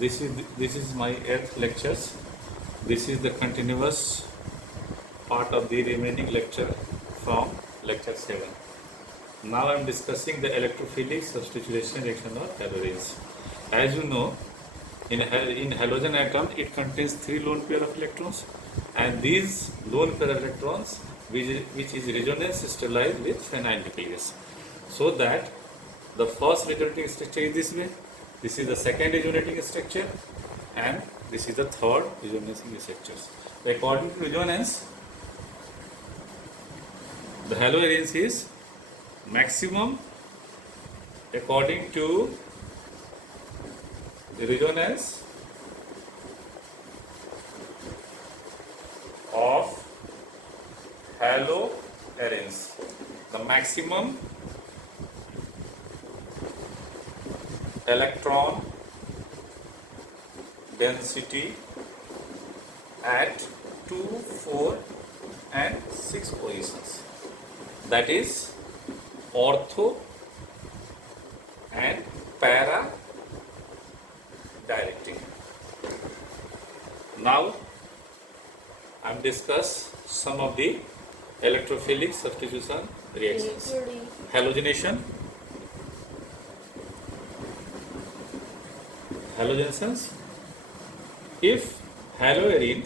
this is my earth lectures. This is the continuous part of the remaining lecture from lecture 7. Now I am discussing the electrophilic substitution reaction of halogens. As you know, in halogen atom it contains 3 lone pair of electrons, and these lone pair of electrons which is resonance sterilized with phenyl nucleus, so that the first resonating structure is this way, this is the second resonating structure, and this is the third resonating structure. According to resonance, the halogens is maximum according to the resonance of halogens. The maximum electron density at 2, 4 and 6 positions, that is ortho and para dielectric. Now I am discuss some of the electrophilic substitution reactions. Halogenation. Halogenations. If haloarine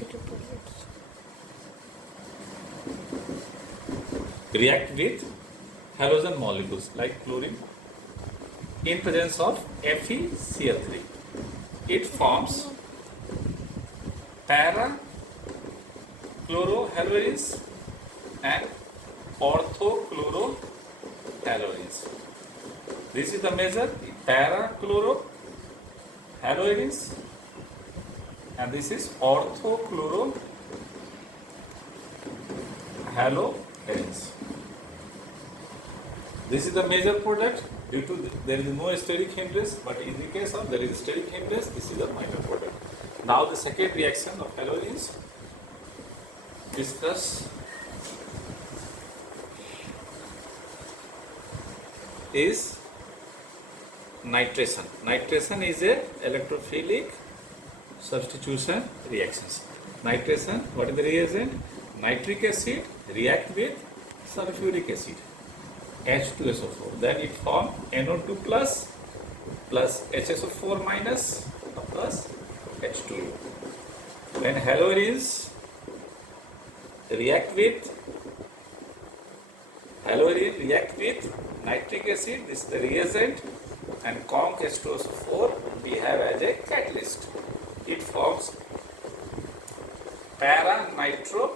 react with halogen molecules like chlorine in presence of FeCl3, it forms para chlorohalogens and orthochlorohalogens. This is the measure, para chlorohalogens, and this is orthochlorohalogens. This is the major product. Due to there is no steric hindrance, but in the case of there is steric hindrance, this is a minor product. Now the second reaction of halogens discuss is nitration. Nitration is a electrophilic substitution reactions. Nitration, what is the reagent? Nitric acid react with sulfuric acid, H2SO4. Then it forms NO2 plus HSO4 minus plus H2O. Then halogens react with nitric acid, this is the reagent, and conc H2SO4 we have as a catalyst. It forms para nitro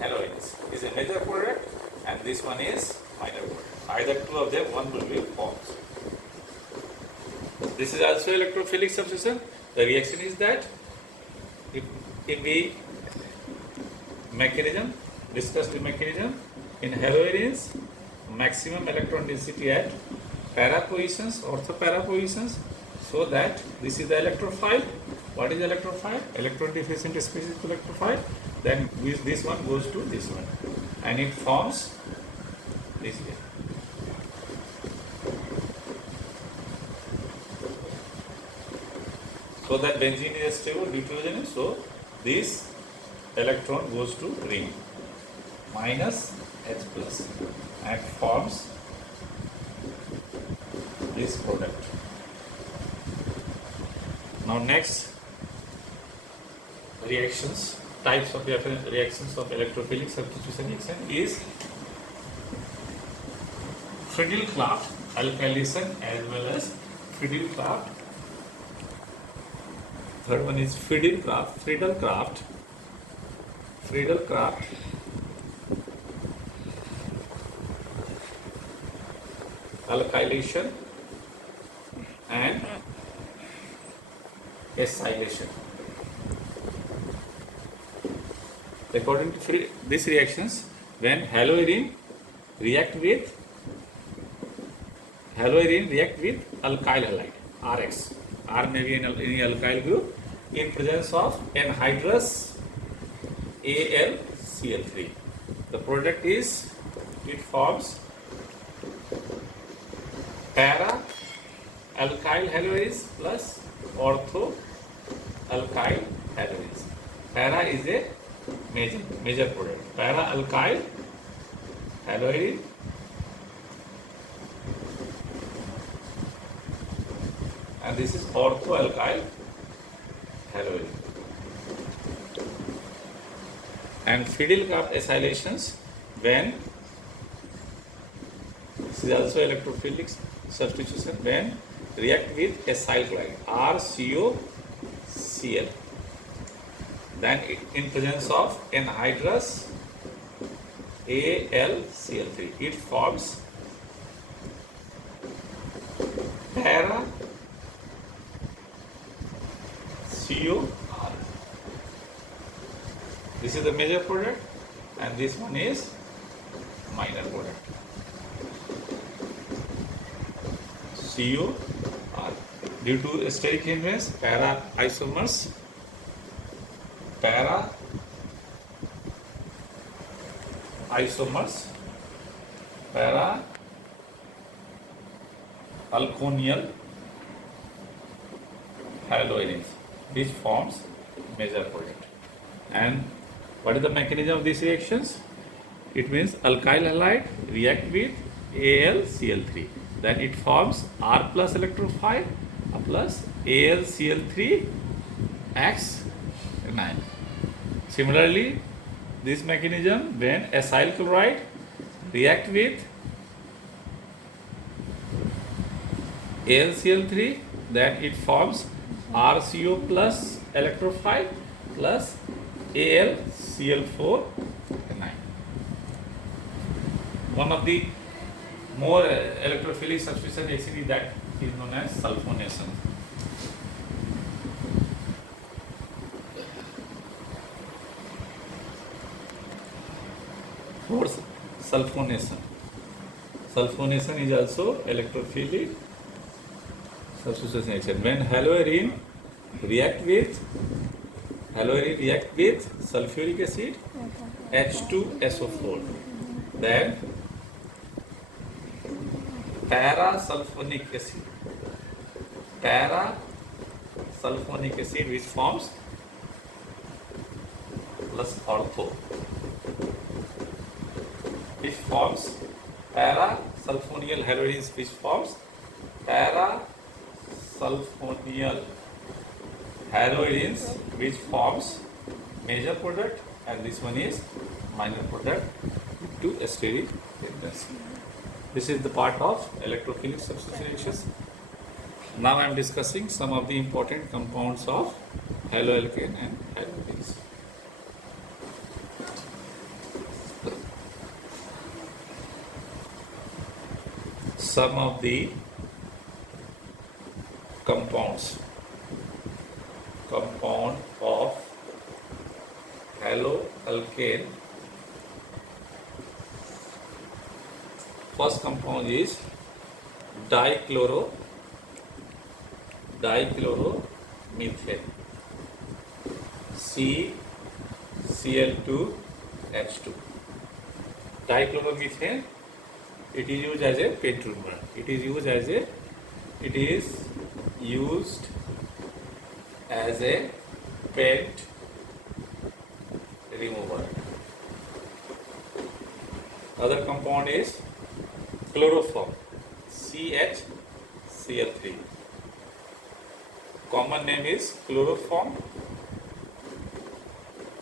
halogens. This is a major product and this one is minor product. Either two of them, one will be formed. This is also electrophilic substitution. The reaction is that if in the mechanism, discussed the mechanism, in halogens maximum electron density at para positions, ortho para positions, so that this is the electrophile. What is electrophile? Electron deficient species electrophile. Then this one goes to this one and it forms this here. So that benzene is stable due to halogen, so this electron goes to ring minus H plus and forms this product. Now next reactions, types of reactions of electrophilic substitution reaction is Friedel-Crafts alkylation as well as Friedel-Crafts. Third one is Friedel-Crafts alkylation and acylation. According to these reactions, when haloarine react with alkyl halide, RX, R may be any alkyl group, in presence of anhydrous AlCl3. The product is, it forms para alkyl halogens plus ortho alkyl halogens. Para is a major product. Para alkyl halogen and this is ortho alkyl halogen. And Friedel Crafts acylations when this is also electrophilic substitution when react with acyl chloride RCOCl, then in presence of anhydrous AlCl3 it forms para COR. This is the major product and this one is minor product. COR. Due to steric influence, para isomers, para alkonial halogens, which forms major product. And what is the mechanism of these reactions? It means alkyl halide react with AlCl3. Then it forms R plus electrophile plus AlCl3 acts 9. Similarly, this mechanism when acyl chloride react with AlCl3, then it forms RCO plus electrophile plus AlCl4 9. One of the more electrophilic substitution actually that is known as sulfonation. Fourth, sulfonation. Sulfonation is also electrophilic substitution reaction. When haloarine react with sulfuric acid H2SO4, then parasulfonic acid which forms plus ortho, which forms parasulfonyl halogens, which forms parasulfonyl halogens, which forms major product, and this one is minor product to steric influence. This is the part of electrophilic substitutions. Now I am discussing some of the important compounds of haloalkane and haloalkanes. Some of the compound of haloalkane. First compound is dichloromethane, CCl2H2. Dichloromethane, it is used as a paint remover. It is used as a paint remover. Other compound is chloroform, CHCl3. Common name is chloroform.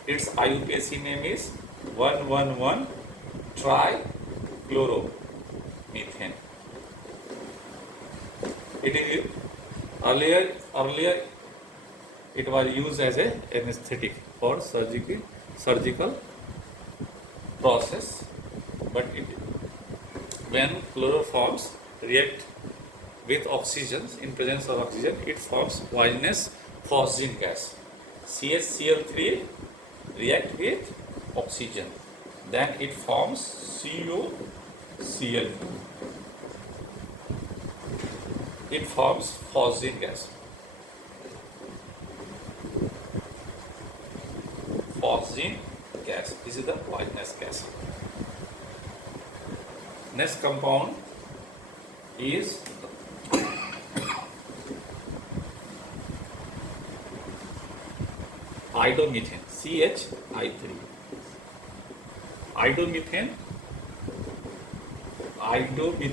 Its IUPAC name is 1,1,1-trichloromethane. It is earlier it was used as a anesthetic for surgical process, but when chloroforms react with oxygen, in presence of oxygen, it forms poisonous phosgene gas. CHCl3 react with oxygen, then it forms CuCl2. It forms phosgene gas. This is the poisonous gas. Next compound is idomethane, CH3. Idomethane